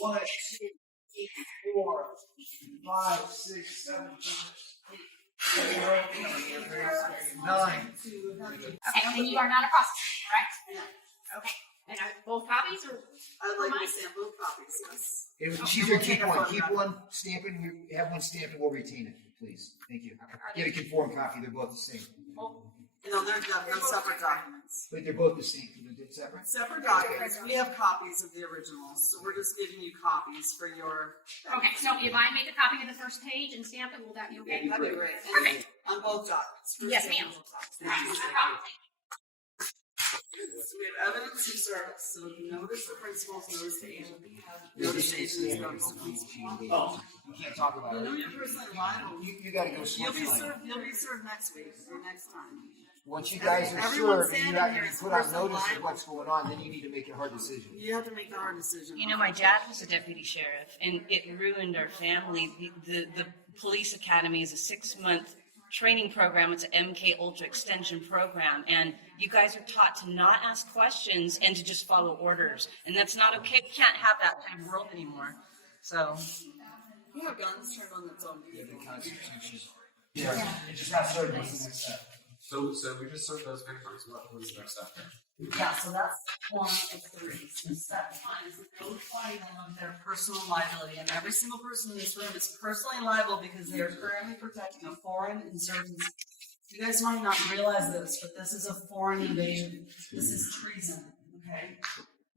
1, 2, 3, 4, 5, 6, 7, 8, 9. Okay, and you are not a prosecutor, correct? Okay. And are both copies or? I'd like to sample copies, yes. She's here, keep one. Keep one, stamp it, and have one stamped, and we'll retain it, please. Thank you. Get a conform copy, they're both the same. No, they're separate documents. But they're both the same, they're separate? Separate documents. We have copies of the originals, so we're just giving you copies for your. Okay, so if I make a copy of the first page and stamp it, will that be okay? That'd be great. Perfect. On both documents. Yes, ma'am. So we have evidence of service. So notice the principals, notice the agent. Notice the agent, notice the principal. Oh, you can't talk about You it. know you're personally liable. You gotta go You'll be swiftly. served next week or next time. Once you guys are Everyone served and you standing have here to is put on personally notice of liable. what's going on, then you need to make a hard decision. You have to make the hard decision. You know, my dad was a deputy sheriff, and it ruined our family. The police academy is a 6-month training program. It's an MK Ultra extension program, and you guys are taught to not ask questions and to just follow orders, and that's not okay. We can't have that kind of world anymore. So, You have guns turned on its own. The Constitution. Yeah, it's just not served, what's the next step? So we just served those papers. What was the next step there? Yeah, so that's one of three. So step one is notifying them of their personal liability, and every single person in this room is personally liable because they are currently protecting a foreign insurgency. You guys might not realize this, but this is a foreign invasion. This is treason, okay?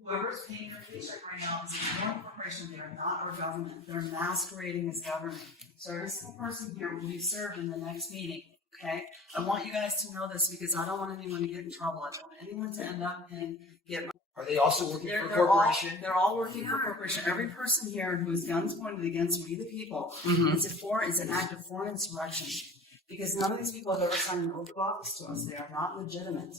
Whoever's paying their paycheck right now is a foreign corporation. They are not our government. They're masquerading as government. So every single person here will be served in the next meeting. Okay, I want you guys to know this because I don't want anyone to get in trouble. I don't want anyone to end up and get. Are they also working for a They're corporation? they're all working for a corporation. Every person here who has guns pointed against we the people is an act of foreign insurrection. Because none of these people have ever signed an oath of office to us. They are not legitimate.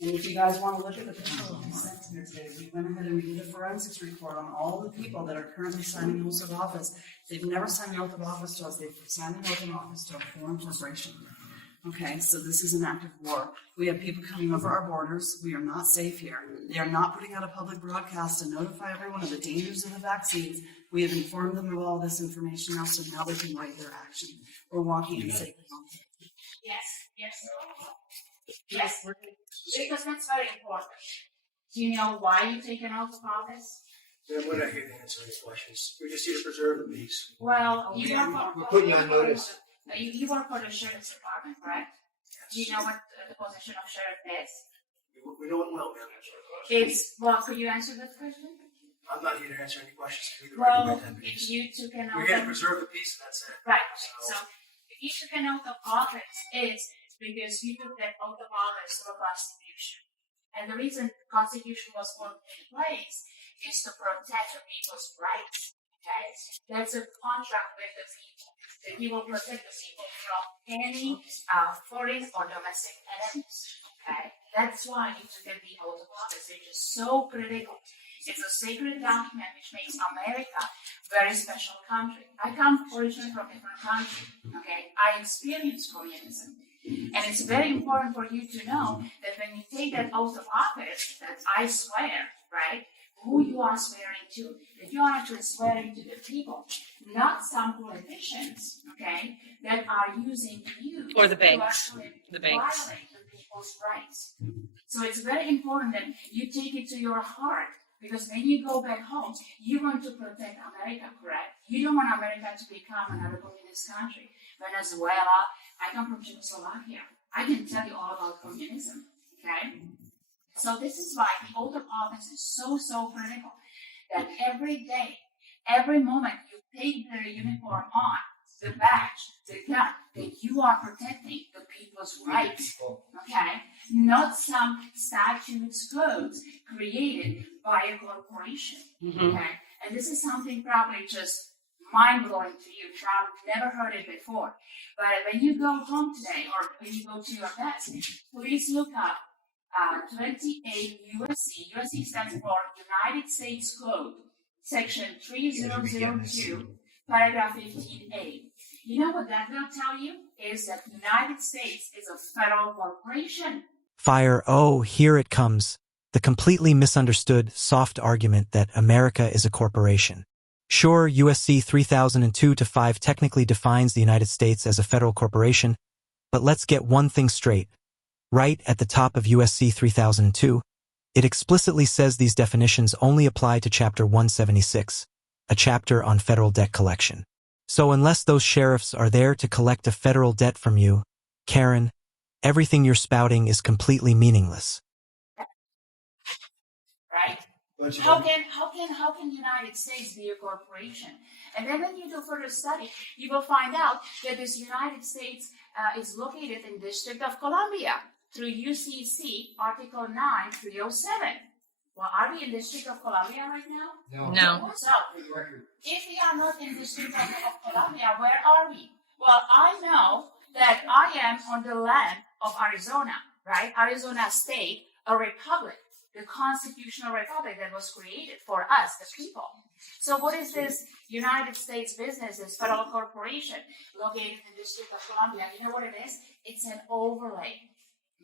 And if you guys want to look at the people that we sent here today, we went ahead and we did a forensics report on all the people that are currently signing oaths of office. They've never signed an oath of office to us. They've signed an oath of office to a foreign corporation. Okay, so this is an act of war. We have people coming over our borders. We are not safe here. They are not putting out a public broadcast to notify everyone of the dangers of the vaccines. We have informed them of all this information now, so now they can write their action. We're walking in safety. Yes. Because that's very important. Do you know why you take an oath of office? We're not here to answer any questions. We're just here to preserve the peace. Well, We're putting you on notice. You work for the sheriff's department, correct? Do you know what the position of sheriff is? We know it well, ma'am. Could you answer that question? I'm not here to answer any questions. Well, if you took an We're oath here to of preserve the peace, and that's it. right, so if you took an oath of office, it's because you took that oath of office to a constitution. And the reason the constitution was put in place is to protect the people's rights. Okay? That's a contract with the people. That you will protect the people from any foreign or domestic enemies. Okay? That's why you took the oath of office, which is so critical. It's a sacred document which makes America a very special country. I come originally from a different country. Okay? I experienced communism. And it's very important for you to know that when you take that oath of office, that I swear, right, who you are swearing to, that you are actually swearing to the people, not some politicians, okay, that are using you Or the banks. to actually The banks. violate the people's rights. So it's very important that you take it to your heart, because when you go back home, you want to protect America, correct? You don't want America to become another communist country. Venezuela, I come from Czechoslovakia. I can tell you all about communism, okay? So this is why the oath of office is so critical, that every day, every moment you take the uniform on, the badge, the gun, that you are protecting the people's rights, okay? Not some statutes, codes created by a corporation, okay? And this is something probably just mind-blowing to you. Probably never heard it before. But when you go home today, or when you go to your desk, please look up 28 USC. USC stands for United States Code, Section 3002, Paragraph 15A. You know what that will tell you? Is that the United States is a federal corporation. Fire, oh, here it comes. The completely misunderstood, soft argument that America is a corporation. Sure, USC 3002-5 technically defines the United States as a federal corporation, but let's get one thing straight. Right at the top of USC 3002, it explicitly says these definitions only apply to Chapter 176, a chapter on federal debt collection. So unless those sheriffs are there to collect a federal debt from you, Karen, everything you're spouting is completely meaningless. Right? Bunch of How can United States be a corporation? And then when you do further study, you will find out that this United States is located in District of Columbia through UCC Article 9307. Well, are we in District of Columbia right now? No. So, For the record. if we are not in District of Columbia, where are we? Well, I know that I am on the land of Arizona, right? Arizona State, a republic, the constitutional republic that was created for us, the people. So what is this United States business, this federal corporation located in the District of Columbia? You know what it is? It's an overlay,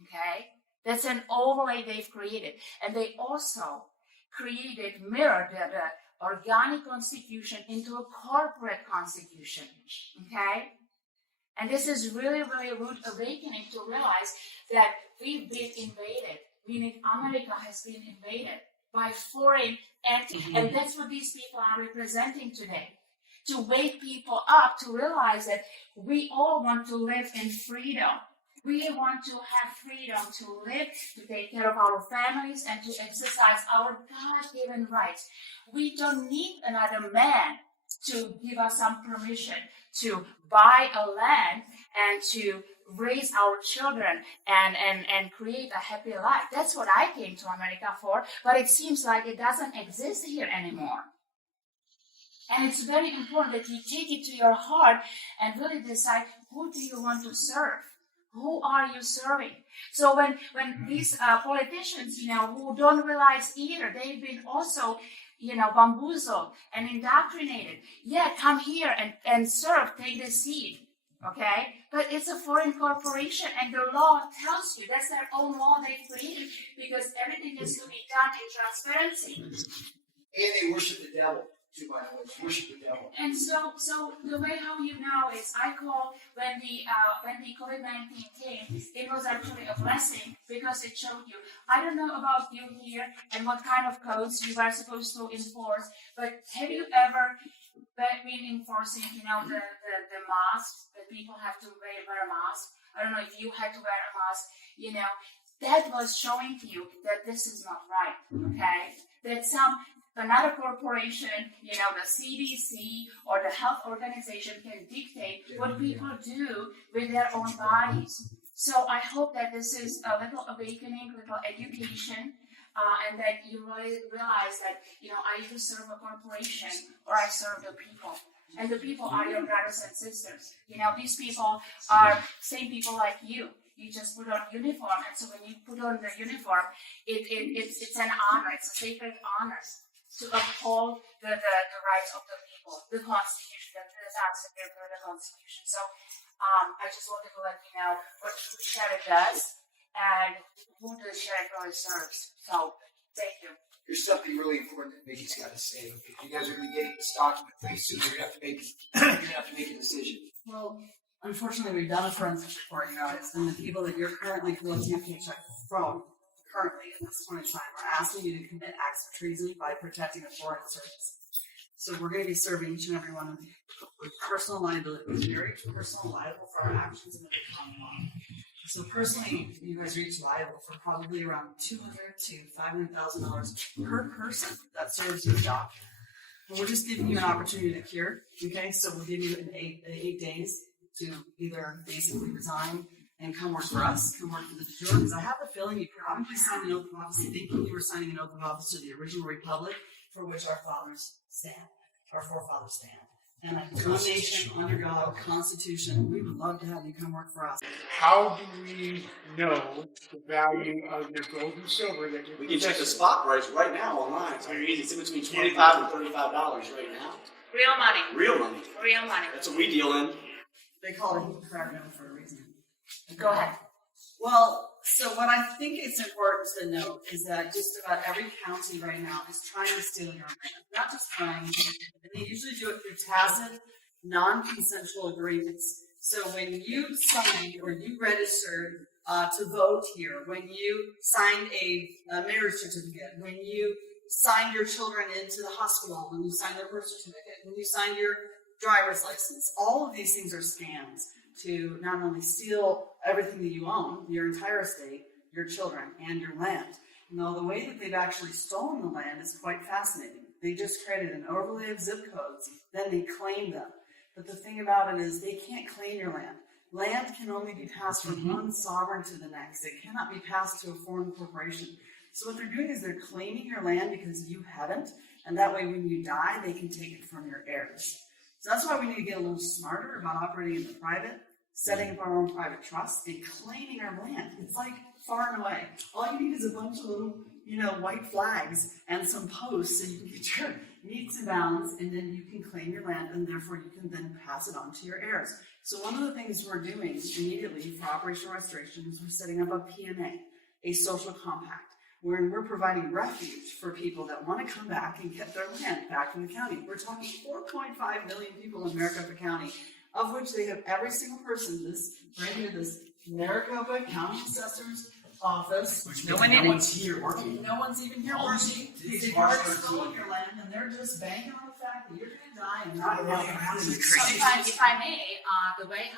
okay? That's an overlay they've created. And they also mirrored the organic constitution into a corporate constitution, okay? And this is really, really rude awakening to realize that we've been invaded, meaning America has been invaded by foreign entities. And that's what these people are representing today. To wake people up to realize that we all want to live in freedom. We want to have freedom to live, to take care of our families, and to exercise our God-given rights. We don't need another man to give us some permission to buy a land and to raise our children and create a happy life. That's what I came to America for, but it seems like it doesn't exist here anymore. And it's very important that you take it to your heart and really decide, who do you want to serve? Who are you serving? So when these politicians, who don't realize either, they've been also, bamboozled and indoctrinated. Yeah, come here and serve, take the seat, okay? But it's a foreign corporation, and the law tells you that's their own law they've created, because everything is to be done in transparency. And they worship the devil, too, by the way. Worship the devil. And so the way how you know is, I call when the COVID-19 came, it was actually a blessing, because it showed you. I don't know about you here and what kind of codes you are supposed to enforce, but have you ever been enforcing, the masks, that people have to wear a mask? I don't know if you had to wear a mask, that was showing to you that this is not right, okay? That another corporation, the CDC or the health organization can dictate what people do with their own bodies. So I hope that this is a little awakening, little education, and that you really realize that, I either serve a corporation or I serve the people. And the people are your brothers and sisters. These people are same people like you. You just put on uniform, and so when you put on the uniform, it's an honor, it's a sacred honor to uphold the rights of the people, the Constitution, the Constitution, the Constitution. So I just wanted to let you know what the sheriff does and who the sheriff really serves. So thank you. Here's something really important that Mickey's got to say. If you guys are going to be getting this document pretty soon, you're going to have to make a decision. Well, unfortunately, we've done a forensic report, you guys, and the people that you're currently collecting a paycheck from, currently at this point in time, are asking you to commit acts of treason by protecting a foreign service. So we're going to be serving each and every one of you with personal liability. We're very personal liable for our actions in the common law. So personally, you guys are each liable for probably around $200,000 to $500,000 per person that serves your job. And we're just giving you an opportunity to cure. Okay, so we'll give you eight days to either basically resign and come work for us, come work for the juror. Because I have a feeling you probably signed an oath of office thinking you were signing an oath of office to the original republic for which our fathers stand, our forefathers stand. And like one nation, under God, Constitution, we would love to have you come work for us. How do we know the value of your gold and silver that you're We can check the possessing? spot price right now online. It's very easy. It's in between $25 and $35 right now. Real money. Real money. Real money. That's what we deal in. They call it a crackdown for a reason. Go ahead. Well, so what I think it's important to note is that just about every county right now is trying to steal your land. Not just trying, and they usually usually do it through tacit, non-consensual agreements. So when you signed or you registered to vote here, when you signed a marriage certificate, when you signed your children into the hospital, when you signed their birth certificate, when you signed your driver's license, all of these things are scams to not only steal everything that you own, your entire estate, your children, and your land. Now, the way that they've actually stolen the land is quite fascinating. They just created an overlay of zip codes, then they claim them. But the thing about it is they can't claim your land. Land can only be passed from one sovereign to the next. It cannot be passed to a foreign corporation. So what they're doing is they're claiming your land because you haven't, and that way when you die, they can take it from your heirs. So that's why we need to get a little smarter about operating in the private, setting up our own private trust, and claiming our land. It's like far and away. All you need is a bunch of little, white flags and some posts, and you can get your meets and bounds, and then you can claim your land, and therefore you can then pass it on to your heirs. So one of the things we're doing immediately for operational restoration is we're setting up a PMA, a social compact, where we're providing refuge for people that want to come back and get their land back in the county. We're talking 4.5 million people in Maricopa County, of which they have every single person right here, this Maricopa County Assessor's Office. Which No means one in no it. one's here working. No one's even here working. They've already stolen your land, and they're just banking on the fact that you're going to die and not running around in the So streets. if I may, the way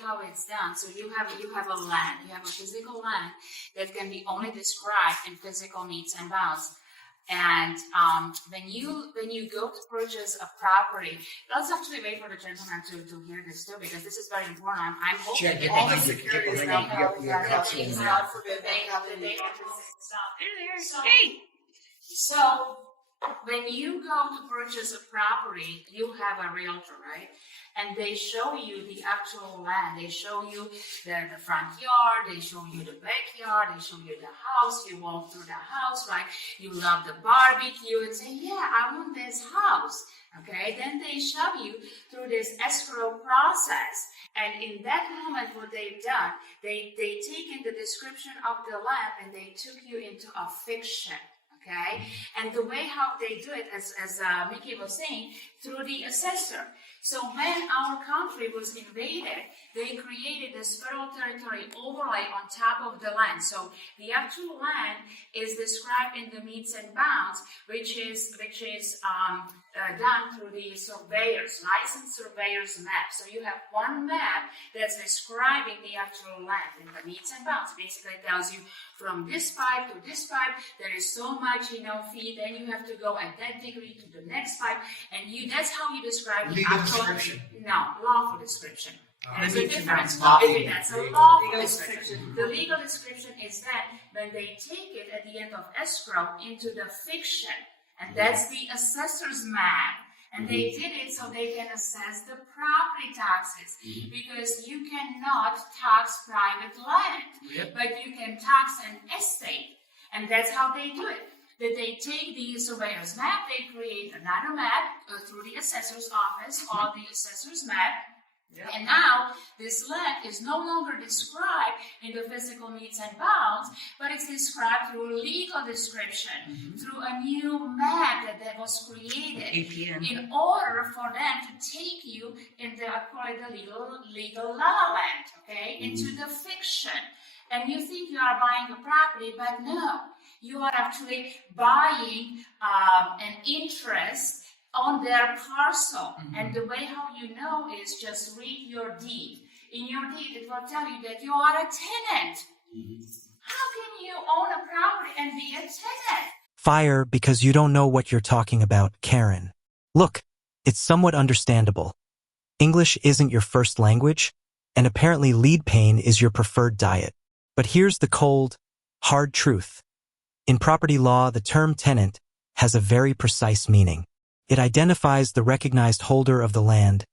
how it's done, so you have a land, you have a physical land that can be only described in physical metes and bounds. And when you go to purchase a property, let's actually wait for the gentleman to hear this too, because this is very important. I'm hoping Check that it, all the check it, security is check it, not yeah, yeah, that absolutely. things, God forbid, they stop. So, Hey! so when you go to purchase a property, you have a realtor, right? And they show you the actual land. They show you the front yard, they show you the backyard, they show you the house. You walk through the house, right? You love the barbecue and say, yeah, I want this house. Okay, then they shove you through this escrow process. And in that moment, what they've done, they taken the description of the land and they took you into a fiction. Okay, and the way how they do it, as Mickey was saying, through the assessor. So when our country was invaded, they created this federal territory overlay on top of the land. So the actual land is described in the metes and bounds, which is done through the licensed surveyor's map. So you have one map that's describing the actual land in the metes and bounds. Basically, it tells you from this pipe to this pipe, there is so much, feet. Then you have to go at that degree to the next pipe, and that's how you describe the Legal actual. description. No, lawful description. There's a metes and difference. bounds, Okay, that's a lawful Legal description. The legal description is that when they take it at the end of escrow into the fiction, and that's the assessor's map. And they did it so they can assess the property taxes, because you cannot tax private land, but you can tax an estate. And that's how they do it. That they take the surveyor's map, they create another map through the assessor's office called the assessor's map. And now this land is no longer described in the physical metes and bounds, but it's described through legal description, through a new map that was created APN. in order for them to take you in the, I call it the legal la la land, okay, into the fiction. And you think you are buying a property, but no, you are actually buying an interest on their parcel. And the way how you know is just read your deed. In your deed, it will tell you that you are a tenant. How can you own a property and be a tenant? Fire because you don't know what you're talking about, Karen. Look, it's somewhat understandable. English isn't your first language, and apparently lead pain is your preferred diet. But here's the cold, hard truth. In property law, the term tenant has a very precise meaning. It identifies the recognized holder of the land,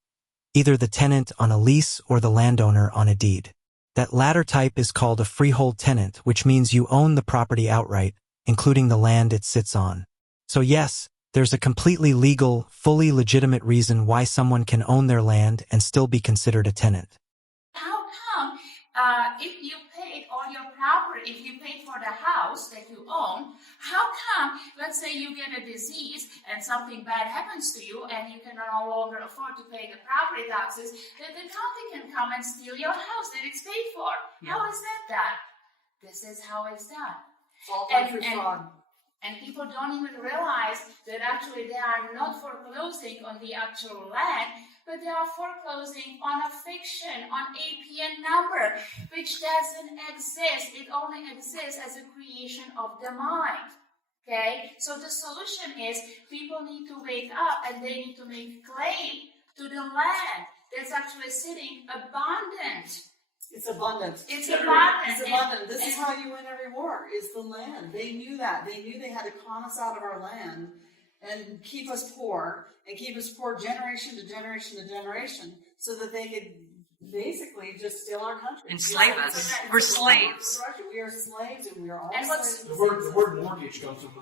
either the tenant on a lease or the landowner on a deed. That latter type is called a freehold tenant, which means you own the property outright, including the land it sits on. So yes, there's a completely legal, fully legitimate reason why someone can own their land and still be considered a tenant. How come if you paid all your property, if you paid for the house that you own, How come, let's say you get a disease and something bad happens to you and you can no longer afford to pay the property taxes, that the county can come and steal your house that it's paid for? How is that done? This is how it's done. All And- country and- fraud. And people don't even realize that actually they are not foreclosing on the actual land, but they are foreclosing on a fiction, on APN number, which doesn't exist. It only exists as a creation of the mind. Okay? So the solution is people need to wake up and they need to make claim to the land that's actually sitting abandoned. It's abundant. It's abundant. It's abundant. This is how you win every war, is the land. They knew that. They knew they had to con us out of our land and keep us poor, and keep us poor generation to generation to generation, so that they could basically just steal our country. Enslave us. We're slaves. We are slaves, and we are all And what's- slaves. The word mortgage comes from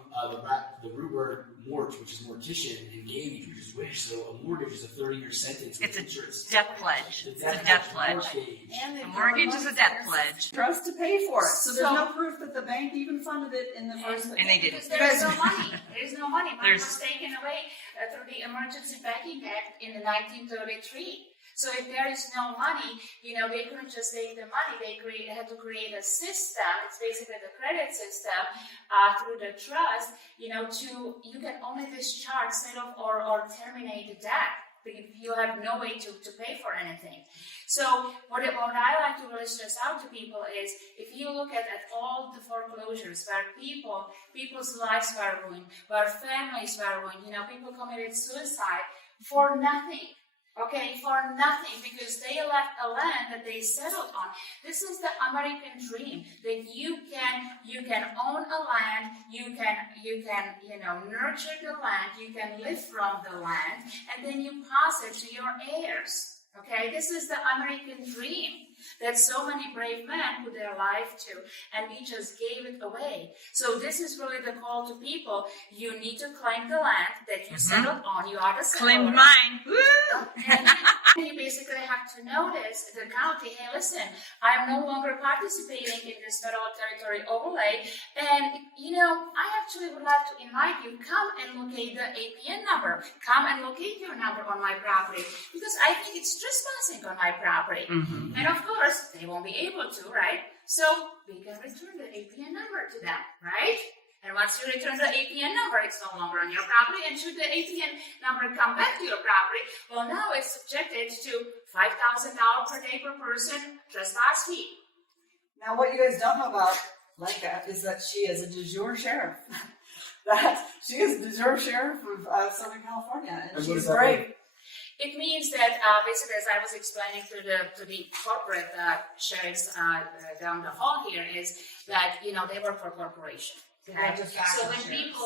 the root word mort, which is mortician, and gage, which is wish. So a mortgage is a 30-year sentence with It's a interest. death pledge. It's a death pledge. Mortgage. And they've A got mortgage money is a for death their pledge. trust to pay for it. So there's So- no proof that the bank even funded it in the first place. And they Because didn't. there is no money. There is no money. Money There's- was taken away through the Emergency Banking Act in 1933. So if there is no money, they couldn't just take the money. They had to create a system. It's basically the credit system through the trust. You can only discharge, settle, or terminate the debt. You have no way to pay for anything. So what I like to really stress out to people is, if you look at all the foreclosures where people's lives were ruined, where families were ruined, people committed suicide for nothing. Okay, for nothing, because they left a land that they settled on. This is the American dream, that you can own a land, you can nurture the land, you can live from the land, and then you pass it to your heirs. Okay, this is the American dream that so many brave men put their life to, and we just gave it away. So this is really the call to people. You need to claim the land that you settled on. You are the Claimed settlers. mine. Woo! And you basically have to notice the county, hey, listen, I'm no longer participating in this federal territory overlay, and I actually would like to invite you, come and locate the APN number, come and locate your number on my property, because I think it's trespassing on my property. Mm-hmm. And of course, they won't be able to, right? So we can return the APN number to them, right? And once you return the APN number, it's no longer on your property. And should the APN number come back to your property, well, now it's subjected to $5,000 per day per person trespass fee. Now, what you guys don't know about Lenka is that she is a de jure sheriff. She is the de jure sheriff of Southern California, and what she's does that brave. mean? It means that basically, as I was explaining to the corporate sheriffs down the hall here, is that they work for a corporation. Okay? So when people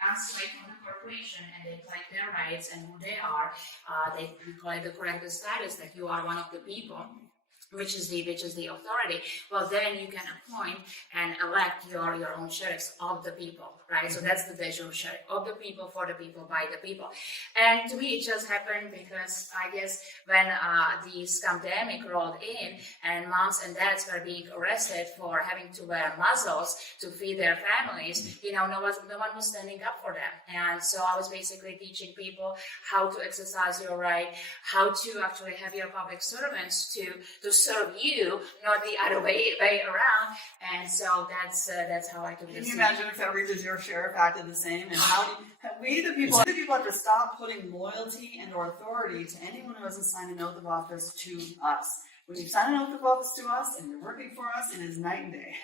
isolate from the corporation and they claim their rights and who they are, they call it the corrective status, that you are one of the people, which is the authority. Well, then you can appoint and elect your own sheriffs of the people, right? So that's the de jure sheriff, of the people, for the people, by the people. And to me, it just happened because I guess when the scamdemic rolled in and moms and dads were being arrested for having to wear muzzles to feed their families, no one was standing up for them. And so I was basically teaching people how to exercise your right, how to actually have your public servants to serve you, not the other way around. And so that's how I took Can this. you imagine if every de jure sheriff acted the same? And how do we, the people have to stop putting loyalty and or authority to anyone who hasn't signed an oath of office to us. When you sign an oath of office to us and you're working for us, it is night and day.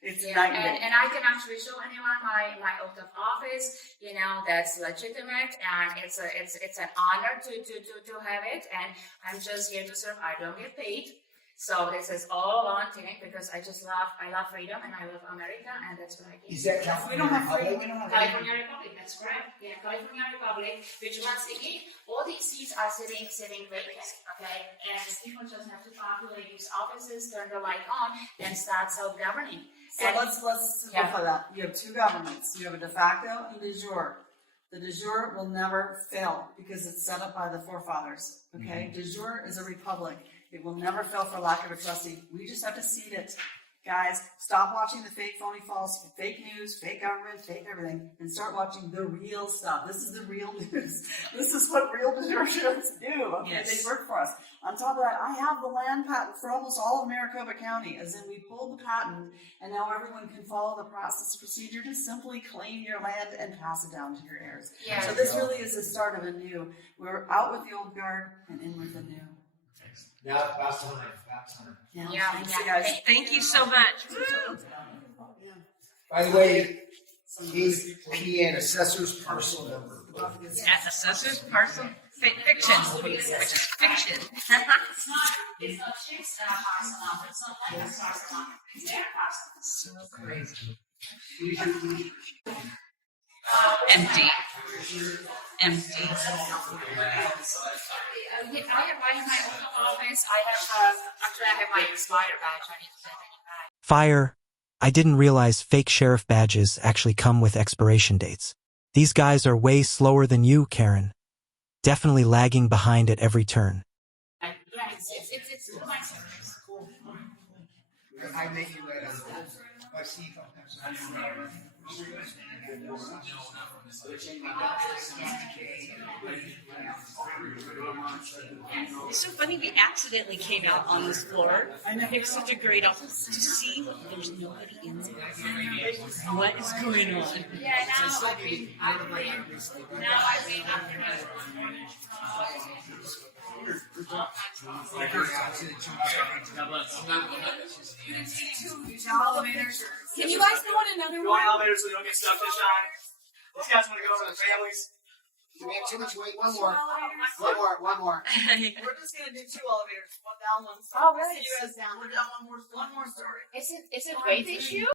It's night and day. And I can actually show anyone my oath of office, that's legitimate, and it's an honor to have it, and I'm just here to serve. I don't get paid. So this is all volunteering because I love freedom and I love America, and that's what I do. Is that California? We don't have Republic? freedom. We don't have California Republic, that's correct. Yeah, California Republic, which once again, all these seats are sitting vacant, okay? And people just have to populate these offices, turn the light on, and start self-governing. So let's simplify that. You have two governments. You have a de facto and de jure. The de jure will never fail because it's set up by the forefathers. Okay? De jure is a republic. It will never fail for lack of a trustee. We just have to seat it. Guys, stop watching the fake, phony, false, fake news, fake government, fake everything, and start watching the real stuff. This is the real news. This is what real journalists do. Okay, Yes. they work for us. On top of that, I have the land patent for almost all of Maricopa County, as in we pulled the patent, and now everyone can follow the procedure to simply claim your land and pass it down to your heirs. Yeah. So this really is the start of a new. We're out with the old guard and in with the new. Now, fast time. Yeah, thanks, you guys. Thank you so much. By the way, KPN assessor's parcel number. At assessor's parcel fiction, which is fiction. It's not chicks that are passing on, it's not like passing on, it's their passing on. So crazy. Empty. Empty. I have my own office, actually I have my expired badge, I need to send it back. Fire. I didn't realize fake sheriff badges actually come with expiration dates. These guys are way slower than you, Karen. Definitely lagging behind at every turn. Yeah, it's my service. I make you let us. I see. It's so funny we accidentally came out on this floor. I know it's such a great office to see there's nobody in there. What is going on? Yeah, now I've been Can you guys go on another Go on elevators so they don't get stuck this time. These guys want to go to their families. We have too much weight. One more. We're just gonna do 2 elevators, one down, one. Oh, really? See you guys down. We're down one more story. Is it weight issue?